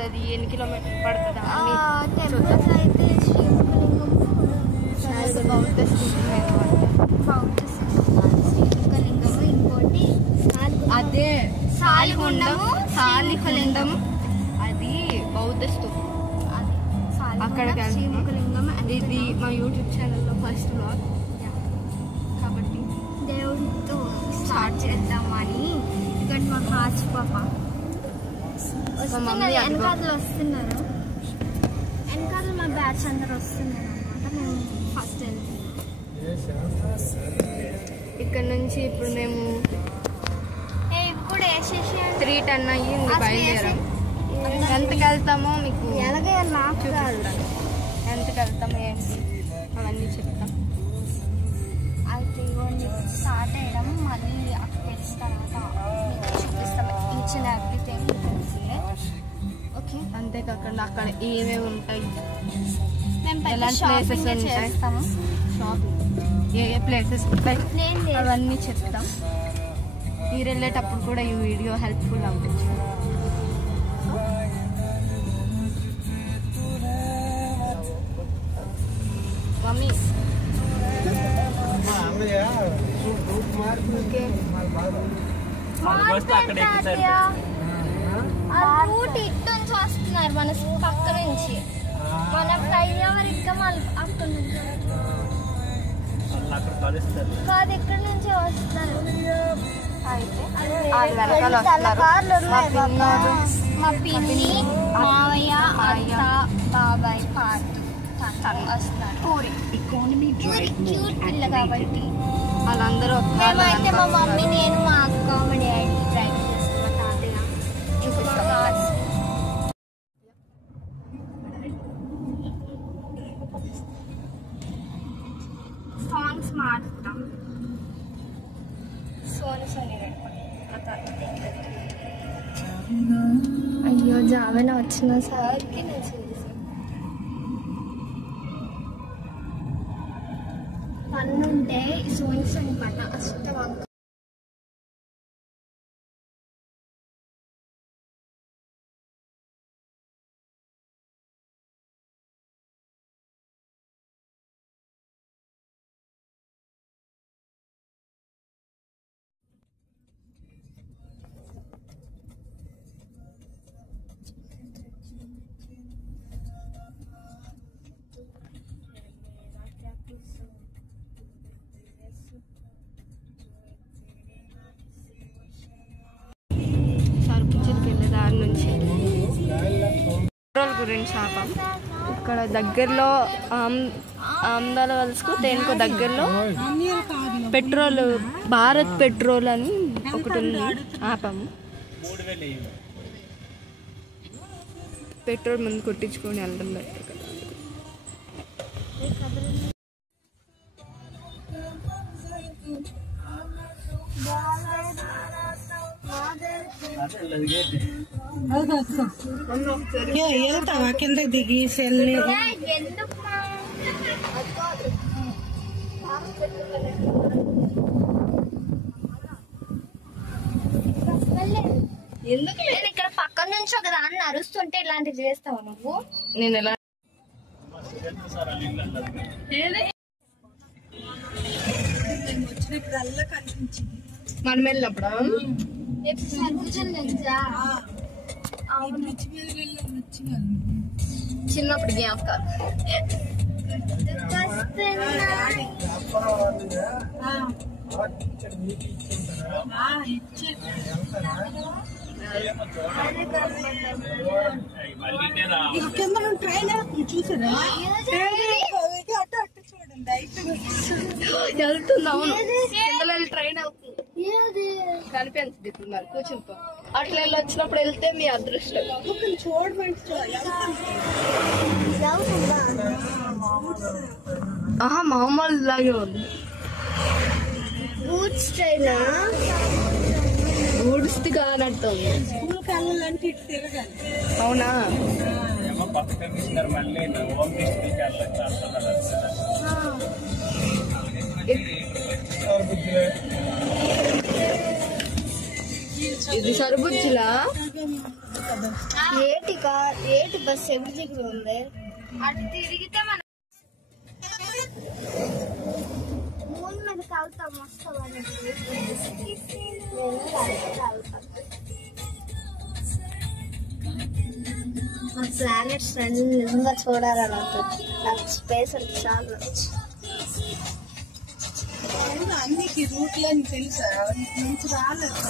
పడుతుంది, ఎన్ని కిలోమీటర్లు పడుతుంది టెంపుల్స్ అయితే శ్రీముఖలింగము, ఇంకోటి అదే సాలిగుండం, అది బౌద్ధ స్తూపం. అక్కడికి శ్రీముఖలింగం. ఇది మా యూట్యూబ్ ఛానల్లో ఫస్ట్ వ్లాగ్ కాబట్టి దేవుడితో స్టార్ట్ చేద్దామని. ఇక్కడ మా కాచి పాప వెనకాతలు వస్తున్నారు, వెనకాతలు మా బ్యాచ్ అందరు వస్తున్నారు అనమాట. మేము ఫస్ట్ వెళ్తున్నాం. ఇక్కడ నుంచి ఇప్పుడు మేము ఇప్పుడు వేసేసి 3:10 అయ్యింది బయలుదేరాం. ఎంతకు వెళ్తామో మీకు ఎలాగే నాకు చూపిస్తాను. ఎంతకు వెళ్తామో ఏంటి అవన్నీ చెప్తాం. అయితే స్టార్ట్ అయ్యడం మళ్ళీ అక్కడికి వెళ్ళిన తర్వాత మీకు చూపిస్తాం ఈచ్ అండ్ ఎవ్రీథింగ్. ఓకే, అంతేకాకుండా అక్కడ ఏమేమి ఉంటాయి, మేము ఎలాంటి ప్లేసెస్ ఉంటాయి, చేస్తాము, షాపింగ్ ఏ ప్లేసెస్ ఉంటాయి అవన్నీ చెప్తాం. మీరు వెళ్ళేటప్పుడు కూడా ఈ వీడియో హెల్ప్ఫుల్ అవుతుంది. మమ్మీ రూట్ ఇటు నుంచి వస్తున్నారు, మన పక్క నుంచి, మన ఫ్లైఓవర్ ఇంకా అక్కడ నుంచి కాదు, ఇక్కడ నుంచి వస్తారు. మా పిన్ని, మావయ్య, అత్త, బాబాయ్, పార్ట్ వస్తున్నారు. క్యూట్ పిల్ల కాబట్టి వాళ్ళందరూ మేమైతే మా మమ్మీ, నేను, మా అక్క, మా డాడీ డ్రైవ్ చేస్తాం. మా తాతయ్య సాంగ్స్ మారుతాం. అయ్యో జావెన వచ్చిన సార్కి నేను చూసాను. పన్నుంటే సోన్స్ అనమాట అష్టవంక. పెట్రోల్ గురించి ఆపం. ఇక్కడ దగ్గరలో ఆమ్దాల వలసకు దేనికో దగ్గరలో పెట్రోల్, భారత్ పెట్రోల్ అని ఒకటి ఉంది, ఆపాము. పెట్రోల్ ముందు కొట్టించుకొని వెళ్ళడం బెటర్ కదా. వెళ్తావా కింద దిగి సెల్ని ఎందుకు? నేను ఇక్కడ పక్కన నుంచి ఒక దాన్ని అరుస్తుంటే ఇలాంటివి చేస్తావు నువ్వు? నేను ఎలా మనం వెళ్ళినప్పుడు చిన్నప్పుడు జ్ఞాపకాలు. ట్రైన్ చూసారా? వెళ్తున్నాం, ట్రైన్ అవుతుంది కనిపించదు. ఇప్పుడు మరి కూర్చుంటాం. అట్లా వెళ్ళి వచ్చినప్పుడు వెళ్తే మీ అదృష్టం. ఆహా, మామూలు లాగే ఉంది. ఊడిస్తే కానట్టుంది. అవునా? ఇది సరుబుజ్జులా? ఏటి ఏటు బస్ ఎవరి దగ్గర ఉంది అటు తిరిగితే మనం మూన్ మీద కాలుతాం వస్తామని మా ప్లానెట్స్ అన్ని నిజంగా చూడాలని ఉంటుంది. నాకు స్పేస్ అంటే చాలా అన్నికి రూట్లో తెలుసా నుంచి రాలేదు.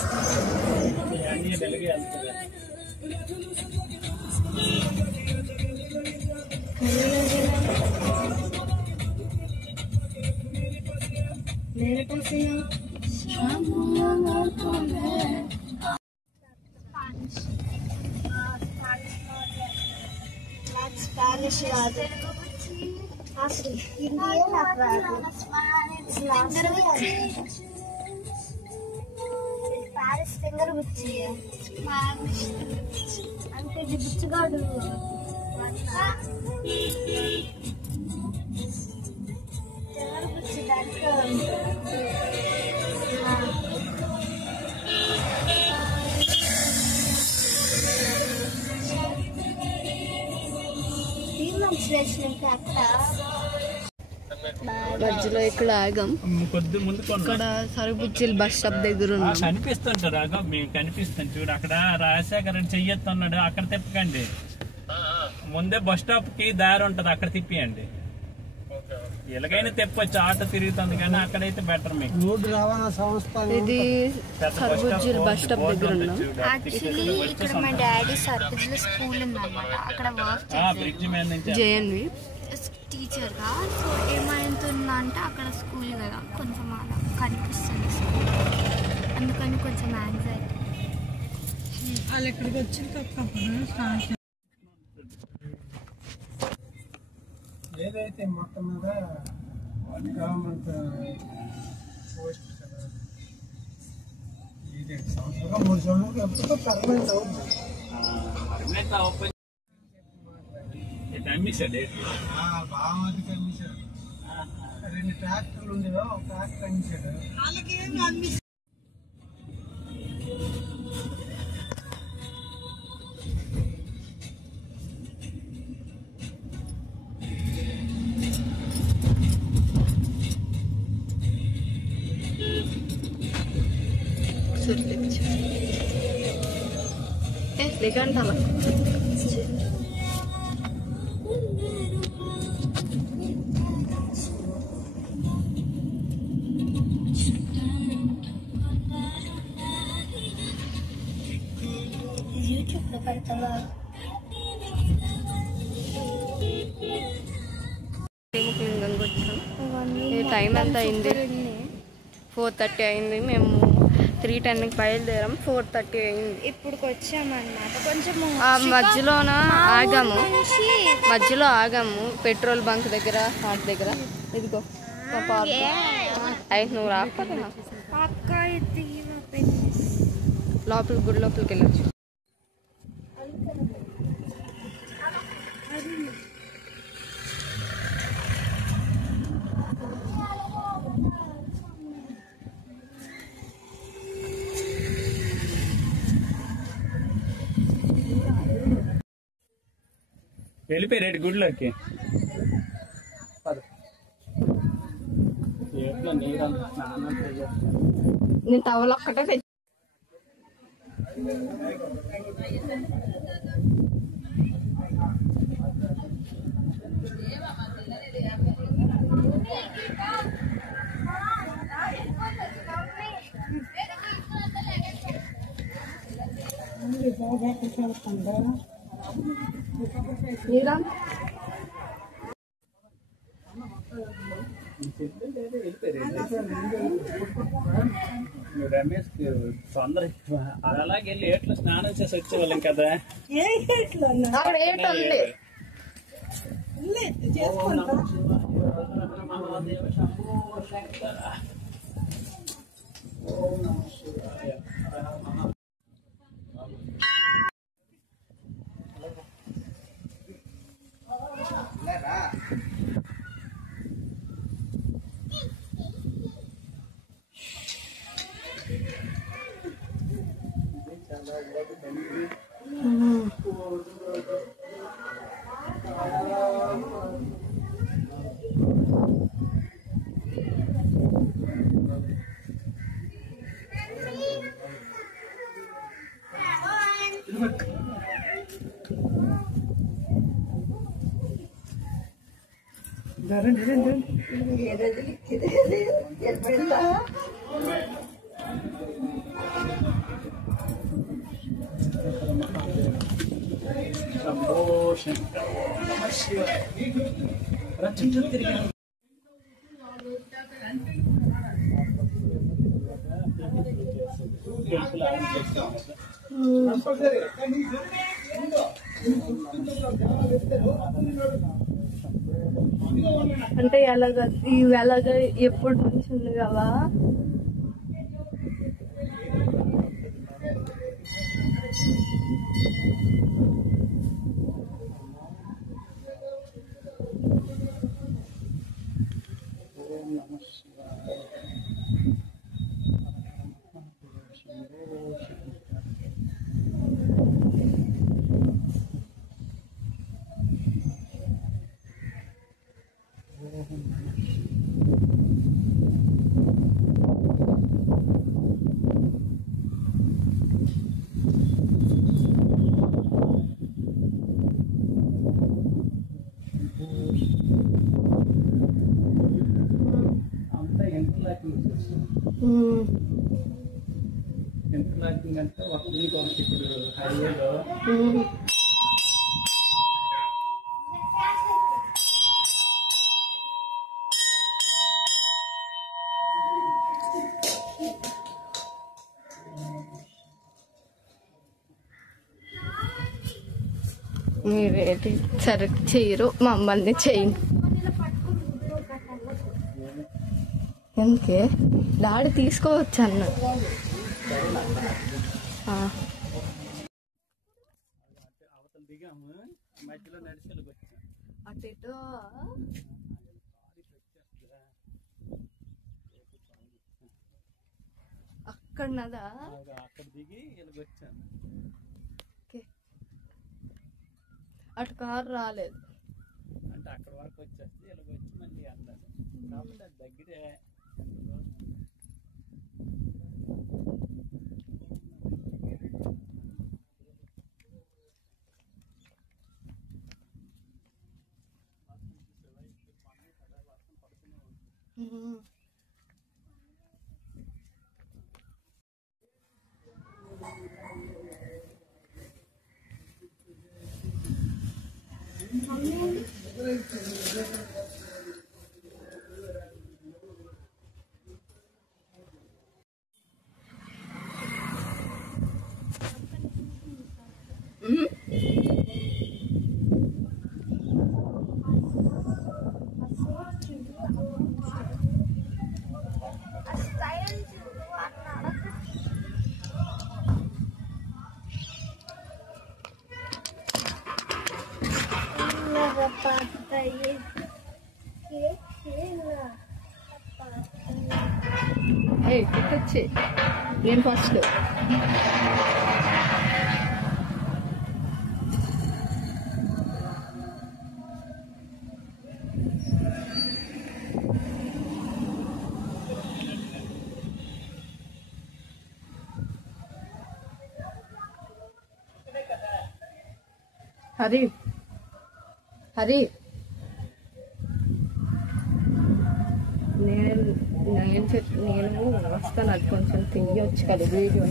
స్పానిష్ కాదు అసలు హిందీయే నాకు రాదు. ప్యారిస్ ఫింగర్ గుచ్చి అంటే ఇది బుచ్చిగాడు ఫింగర్ గుచ్చి దాంట్లో మధ్యలో ఇక్కడ ఆగాం. ఇక్కడ సరుబుజ్జిల్ బస్ స్టాప్ దగ్గర కనిపిస్తుంటారు. ఆగం మీకు కనిపిస్తుంది చూడు, అక్కడ రాజశేఖర్ చెయ్యొస్తున్నాడు, అక్కడ తిప్పకండి. ముందే బస్ స్టాప్ కి దారి ఉంటది, అక్కడ తిప్పియండి. ఎలాగైనా తిప్పొచ్చు, ఆటో తిరుగుతుంది కానీ అక్కడైతే బెటర్ మీకు. ఇది సరుబుజ్జిల్ బస్ స్టాప్ దగ్గర ఉన్నాం. యాక్చువల్లీ ఇక్కడ మా డాడీ సర్బుజ్జిల్ స్కూల్ ఉందన్నమాట. అక్కడ వర్క్ బ్రిడ్జ్ మీద నుంచి జేఎన్వి టీచర్గా. సో ఏమైతుందంటే అక్కడ స్కూల్ కదా కొంచెం అలా కనిపిస్తుంది స్కూల్, అందుకని కొంచెం యాంగ్జైటీ. వాళ్ళు ఇక్కడికి వచ్చిన ఏదైతే మొత్తం మీద గవర్నమెంట్ పోస్ట్ కదా, ఇది సంవత్సరంగా 3 సంవత్సరాలు ఎప్పుడో పర్మనెంట్ అవుతుంది. బాగుంది కమిషన్. 2 ట్రాక్టర్లు ఉండేవా, ఒక ట్రాక్టర్ అమ్మించాడు. లేకంటే యూట్యూబ్లో పెడతావా? టైం ఎంత అయింది? 4:30 అయింది. మేము 3:10కి బయలుదేరాం. 4:30 అయింది. ఇప్పుడుకి వచ్చామన్నమాట. కొంచెం మధ్యలో ఆగాము పెట్రోల్ బంక్ దగ్గర, వాటి దగ్గర. ఇదిగో అయితే నువ్వు రాకపోతే లోపలికి, గుడి లోపలికి వెళ్ళచ్చు. వెళ్ళిపోయి గుడిలోకి. నేను టవల్ ఒక్కటే తెచ్చి రమేష్ తొందర అలాగే వెళ్ళి ఏట్లో స్నానం చేసి వచ్చేవాళ్ళం కదా. అంటే ఎలాగ ఎప్పటి నుంచి ఉంది కదా. అంటే ఒక ఇప్పుడు హైవేలో మీరేంటి సరిగ్గా చేయరు, మమ్మల్ని చేయండి. ఎందుకే డాడీ తీసుకోవచ్చు అన్న. అవతల దిగాము, మధ్యలో నడిచేలకు వచ్చాము. అటు అక్కడదా అక్కడ దిగి ఇలాగ వచ్చాను. అటు కారు రాలేదు అంటే అక్కడ వరకు వచ్చేస్తే ఇలాగ వచ్చి మళ్ళీ అందాలి కాబట్టి అది దగ్గరే. వచ్చి నేను ఫస్ట్ హరి హరి నేను వస్తాను. అది కొంచెం తీయొచ్చు కదా వీడియో.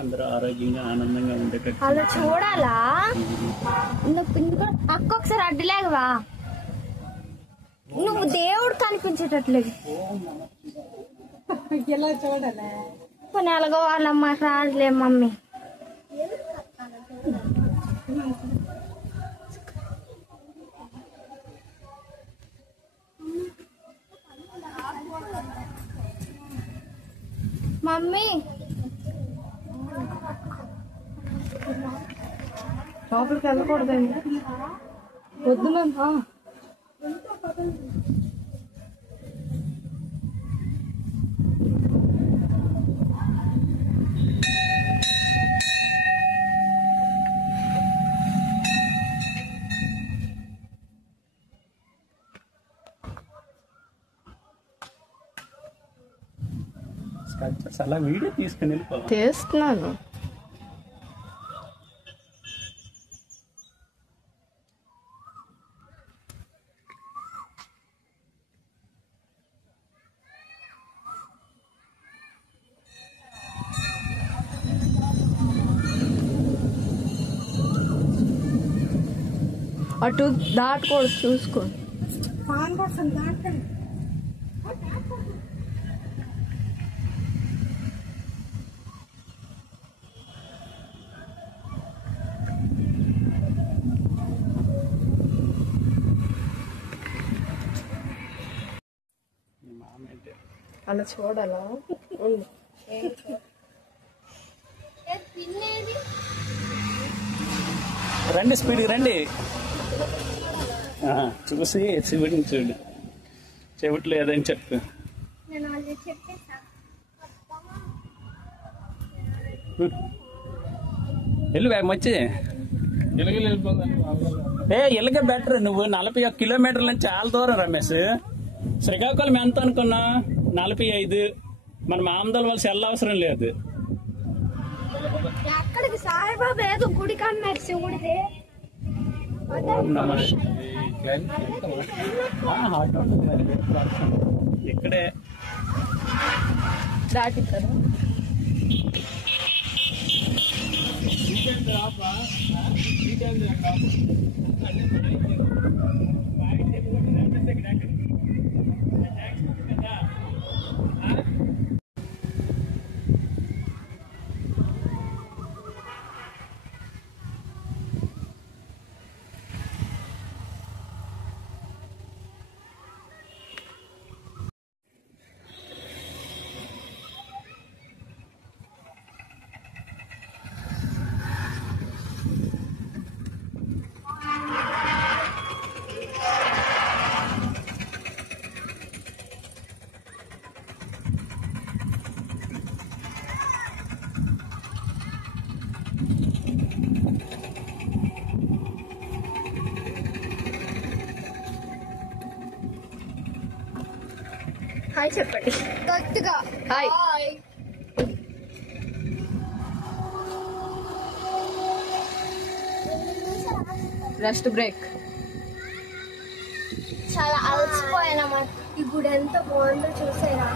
అందరూ ఆరోగ్యంగా ఆనందంగా ఉండేటట్టు అలా చూడాలా. అక్క ఒకసారి అడ్డులేగవా, నువ్వు దేవుడు కనిపించేటట్లేదు. ఎలా చూడాలా కొన్ని ఎలాగో వాళ్ళమ్మ రాదులే మమ్మీ. మమ్మీ లోపలికి వెళ్ళకూడదండి, వద్దునా. అలా వీడియో తీసుకుని వెళ్ళిపో. చేస్తున్నాను. అటు దాటుకోడు చూసుకో. అలా చూడాలా? రండి, స్పీడ్కి రండి. చూసి శివుడిని చూడు. చెవిట్లో ఏదని చెప్పు. వెళ్ళు వేగం వచ్చి. ఇలాగే బెటర్. నువ్వు 41 కిలోమీటర్ల నుంచి చాలా దూరం రమేష్. శ్రీకాకుళం ఎంత అనుకున్నా? 45. మన మామదల వలస వెళ్ళవసరం లేదు. ఎక్కడికి సాయిబాబా ఏదో గుడి కన్నారు శివుడిది. ఇక్కడే దాటిస్తారు. హాయ్ చెప్పండి గట్టిగా. హాయ్. Rest break. చాలా అలసిపోయానమాట. ఈ గుడి ఎంత బాగుందో చూసేరా.